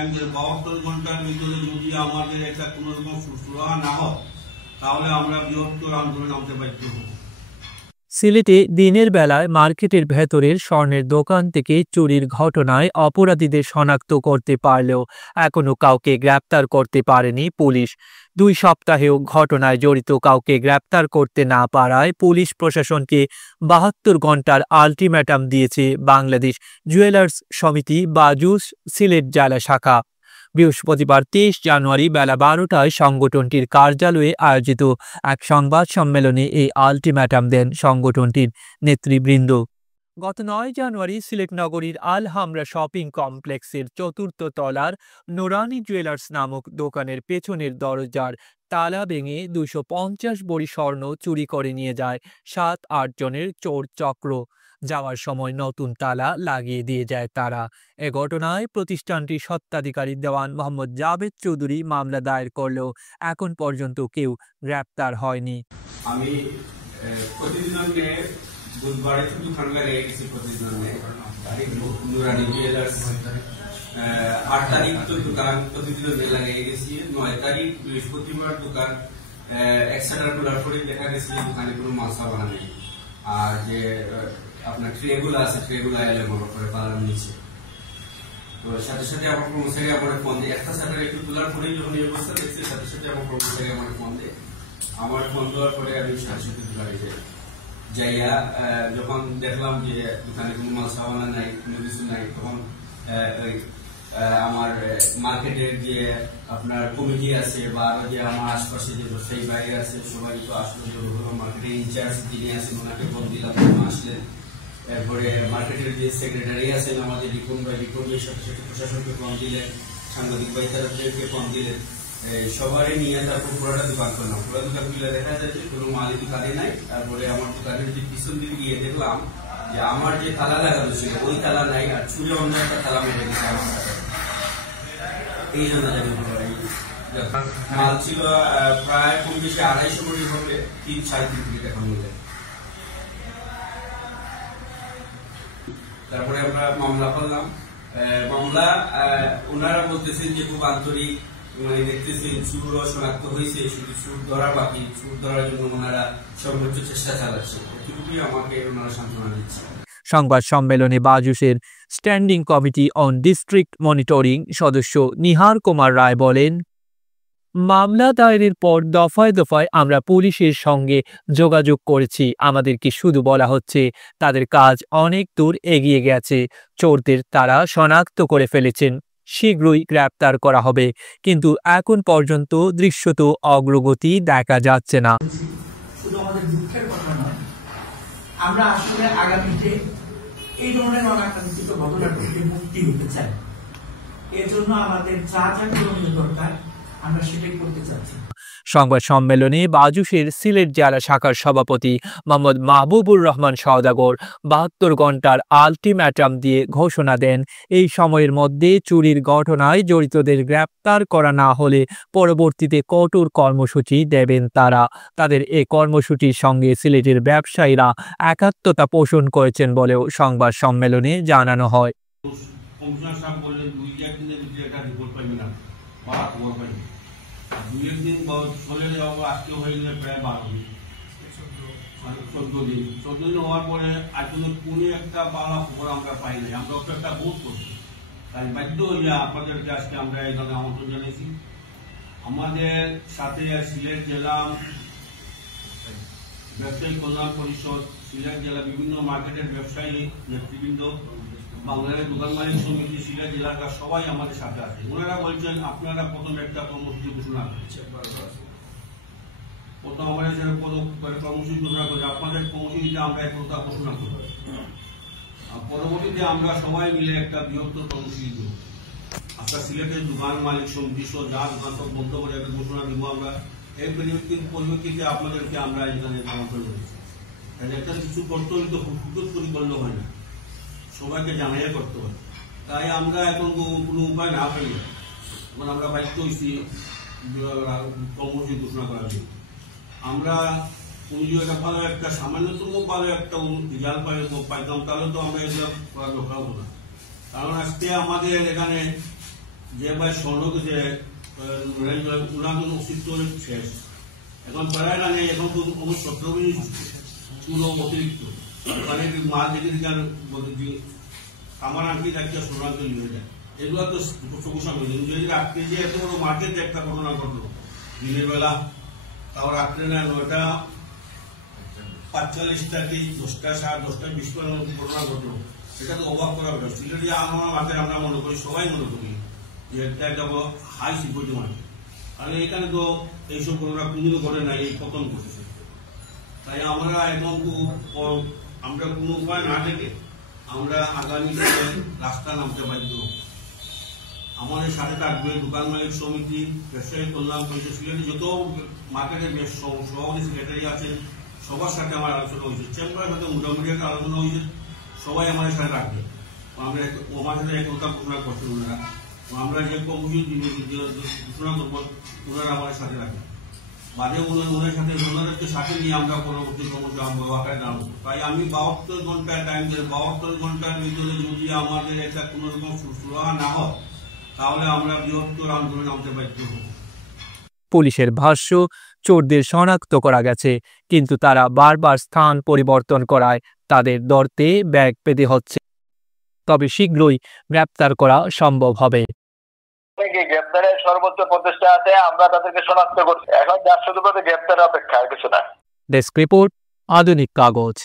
72 ঘন্টার ভিতরে যদি আমাদের একটা কোনো রকম সুরাহা না হয় তাহলে আমরা বৃহত্তর আন্দোলনে নামতে বাধ্য হব। সিলেটে দিনের বেলায় মার্কেটের ভেতরের স্বর্ণের দোকান থেকে চুরির ঘটনায় অপরাধীদের শনাক্ত করতে পারলেও এখনও কাউকে গ্রেপ্তার করতে পারেনি পুলিশ। 2 সপ্তাহেও ঘটনায় জড়িত কাউকে গ্রেপ্তার করতে না পারায় পুলিশ প্রশাসনকে 72 ঘন্টার আলটিমেটাম দিয়েছে বাংলাদেশ জুয়েলার্স সমিতি বাজুস সিলেট জেলা শাখা। বৃহস্পতিবার 23 জানুয়ারি বেলা 12টায় সংগঠনটির কার্যালয়ে আয়োজিত এক সংবাদ সম্মেলনে এই আলটিমেটাম দেন সংগঠনটির নেতৃবৃন্দ। গত 9 জানুয়ারি সিলেট নগরীর আল হামরা শপিং কমপ্লেক্সের 4র্থ তলার নুরানি জুয়েলার্স নামক দোকানের পেছনের দরজার তালা ভেঙে 250 ভরি স্বর্ণ চুরি করে নিয়ে যায় 7-8 জনের চোর চক্র। যাওয়ার সময় নতুন তালা লাগিয়ে দিয়ে যায় তারা। এ ঘটনায় প্রতিষ্ঠানটির স্বত্বাধিকারী দেওয়ান মোহাম্মদ জাভেদ চৌধুরী মামলা দায়ের করলেও এখন পর্যন্ত কেউ গ্রেপ্তার হয়নি। আমি প্রতিদিনকে বুধবারে দোকান লাগিয়ে গেছি, প্রতিদিনে নুরানি জুয়েলার্স 8 তারিখ তো দোকান প্রতিদিনে লাগিয়ে গেছি। 9 তারিখ বৃহস্পতিবার দোকান এক শাটার খোলার পরে দেখা গেছে দোকানে কোনো মালসা বানা নেই, আর যে আপনার ট্রেগুলো আছে ট্রেগুলো এলে মনে করে পালানো নিচ্ছে। তো সাথে সাথে আমার কর্মচারী আমার ফোন দিয়ে একটা শাটার একটু তোলার পরেই যখন এই অবস্থা দেখছি সাথে সাথে আমার কর্মচারী আমার ফোন দেয়। আমার ফোন দেওয়ার পরে আমি সাথে সাথে দোকানে যাইয়া যখন দেখলাম যে দোকানে কোনো মাল সাবানা নাই, কোনো কিছু নাই, তখন আমার মার্কেটের যে আপনার কমিটি আছে বা আরো যে আমার আশপাশে যে ব্যবসায়ী বাইরে আছে সবাই তো আসলে মার্কেটের ইনচার্জ যিনি আছেন ওনাকে ফোন দিলাম, আসলেন। এরপরে মার্কেটের যে সেক্রেটারি আছেন আমাদের রিপন ভাই, রিপন ভাইয়ের সাথে সাথে প্রশাসনকে ফোন দিলেন, সাংবাদিক ভাই তাদেরকে ফোন দিলেন, সবারই নিয়ে তারপর পুরোটা দোকান করলাম। পুরো দোকান খুলে দেখা যায় যে কোনো মালিক দোকানে নাই। তারপরে আমার দোকানের যে পিছন দিকে গিয়ে দেখলাম যে আমার যে তালা লাগানো ছিল ওই তালা নাই, আর চুরে অন্য একটা তালা মেরে গেছে আমার সাথে। এই জন্য মাল ছিল প্রায় কম বেশি 250 কোটি হবে, 3-3.5 কোটি টাকা মূল্যে। তারপরে আমরা মামলা করলাম। মামলা ওনারা বলতেছেন যে খুব আন্তরিক, মানে দেখতেছেন চুরও শনাক্ত হয়েছে, শুধু চুর ধরা বাকি, চুর ধরার জন্য ওনারা সর্বোচ্চ চেষ্টা চালাচ্ছেন। এটুকুই আমাকে ওনারা সান্ত্বনা দিচ্ছে। সংবাদ সম্মেলনে বাজুসের standing committee on district monitoring সদস্য নিহার কুমার রায় বলেন, মামলা দায়েরের পর দফায় দফায় আমরা পুলিশের সঙ্গে যোগাযোগ করেছি। আমাদেরকে শুধু বলা হচ্ছে তাদের কাজ অনেক দূর এগিয়ে গেছে, চোরদের তারা শনাক্ত করে ফেলেছেন, শীঘ্রই গ্রেপ্তার করা হবে, কিন্তু এখন পর্যন্ত দৃশ্যত অগ্রগতি দেখা যাচ্ছে না। শুধু আমাদের দুঃখের কথা নয়, আমরা আসলে আগামীতে এই ধরনের অনাকাঙ্ক্ষিত ঘটনা থেকে মুক্তি হতে চাই। এর জন্য আমাদের যা যা করণীয় দরকার আমরা সেটাই করতে চাচ্ছি। সংবাদ সম্মেলনে বাজুসের সিলেট জেলা শাখার সভাপতি মোহাম্মদ মাহবুবুর রহমান সওদাগর 72 ঘন্টার আলটিমেটাম দিয়ে ঘোষণা দেন, এই সময়ের মধ্যে চুরির ঘটনায় জড়িতদের গ্রেপ্তার করা না হলে পরবর্তীতে কঠোর কর্মসূচি দেবেন তারা। তাদের এই কর্মসূচির সঙ্গে সিলেটের ব্যবসায়ীরা একাত্মতা পোষণ করেছেন বলেও সংবাদ সম্মেলনে জানানো হয়। দুই দিন চলে যাওয়া আজকে হয়ে গেলে প্রায় 12 দিন, 14 দিন। 14 দিন হওয়ার পরে আসলে কোনো একটা পাওয়া খবর আমরা পাই নাই। আমরা একটা বোধ করছি, তাই বাধ্য হইয়া আপনাদেরকে আজকে আমরা এখানে আমন্ত্রণ জানিয়েছি। আমাদের সাথে সিলেট জেলা ব্যবসায়ী কল্যাণ পরিষদ, সিলেট জেলা বিভিন্ন মার্কেটের ব্যবসায়ী নেতৃবৃন্দ, বাংলাদেশ দোকান মালিক সমিতি, সিলেট এলাকার সবাই আমাদের সাথে আছে। ওনারা বলছেন আপনারা প্রথম একটা কর্মসূচি ঘোষণা করেছেন, প্রথম আমাদের কর্মসূচি ঘোষণা করে আপনাদের কর্মসূচিতে আমরা একতা ঘোষণা করব, পরবর্তীতে আমরা সবাই মিলে একটা বৃহত্তর কর্মসূচি দেব। আপনার সিলেটের দোকান মালিক সমিতি সহ যা দোকান সব বন্ধ করে একটা ঘোষণা দেবো আমরা। এই পরিপ্রেক্ষিতে আপনাদেরকে আমরা এখানে আমন্ত্রণ করেছি। একটা কিছু করতে হলে তো হুট করে করলে হয় না, সবাইকে জানাইয়া করতে হয়। তাই আমরা এখন কোনো উপায় না পাই, এখন আমরা বাধ্য হয়েছি কর্মসূচি ঘোষণা করার জন্য। আমরা একটা ভালো একটা সামান্যতম ভালো একটা রেজাল্ট পাইতাম, তাহলে তো আমরা এটা করা দরকার হবো না। কারণ আজকে আমাদের এখানে যে ভাই স্বর্ণ গেছে ওনার অস্তিত্ব শেষ। এখন প্রায় লাগে এখন তো কোনো 17 মিনিট পুরো অতিরিক্ত মানে মাল দেখে আমার আনকি থাকতে সোনাকে নিয়ে যায়। এগুলো তো চোখের সামনে যদি রাত্রে যে এত বড় মার্কেট একটা ঘটনা ঘটলো দিনের বেলা, তাও রাত্রে না 9:45 থেকে 10টা 10:20 ঘটনা ঘটলো, সেটা তো অবাক করা ব্যাপার। সিলেটে আমার মাঠে আমরা মনে করি, সবাই মনে করি যে একটা হাই সিকিউরিটি মার্কেট, আর এখানে তো এইসব ঘটনা কোনোদিনও ঘটে নাই, এই পতন ঘটেছে। তাই আমরা এখন আমরা কোনো উপায় না থেকে আমরা আগামী দিনে রাস্তা নামতে বাধ্য। আমাদের সাথে থাকবে দোকান মালিক সমিতি, ব্যবসায়ী কল্যাণ পরিষদ, সিলেটে যত মার্কেটের সভাপতি সেক্রেটারি আছেন সবার সাথে আমার আলোচনা হয়েছে, চেম্বারের সাথে মোটামুটি একটা আলোচনা হয়েছে, সবাই আমাদের সাথে রাখবে। আমরা আমার সাথে একটা ঘোষণা করছেন ওনারা, আমরা যে কমিটি ঘোষণা করবো ওনারা আমাদের সাথে রাখবে। বাদে ওনার সাথে নিয়ে আমরা পরবর্তী আকারে জানাবো। তাই আমি 72 ঘন্টা টাইম দিই, 72 ঘন্টার ভিতরে যদি আমাদের একটা কোন রকম সুরাহা না হয় তাহলে আমরা বৃহত্তর আন্দোলনে নামতে বাধ্য হব। পুলিশের ভাষ্য, চোরদের শনাক্ত করা গেছে, কিন্তু তারা বারবার স্থান পরিবর্তন করায় তাদের ধরতে ব্যাগ পেতে হচ্ছে। তবে শীঘ্রই গ্রেপ্তার করা সম্ভব হবে। গ্রেপ্তারের সর্বোচ্চ প্রচেষ্টা আছে, আমরা তাদেরকে শনাক্ত করছি, এখন যার শুধুমাত্র গ্রেপ্তারের অপেক্ষা, আর কিছু না। ডেস্ক রিপোর্ট, আধুনিক কাগজ।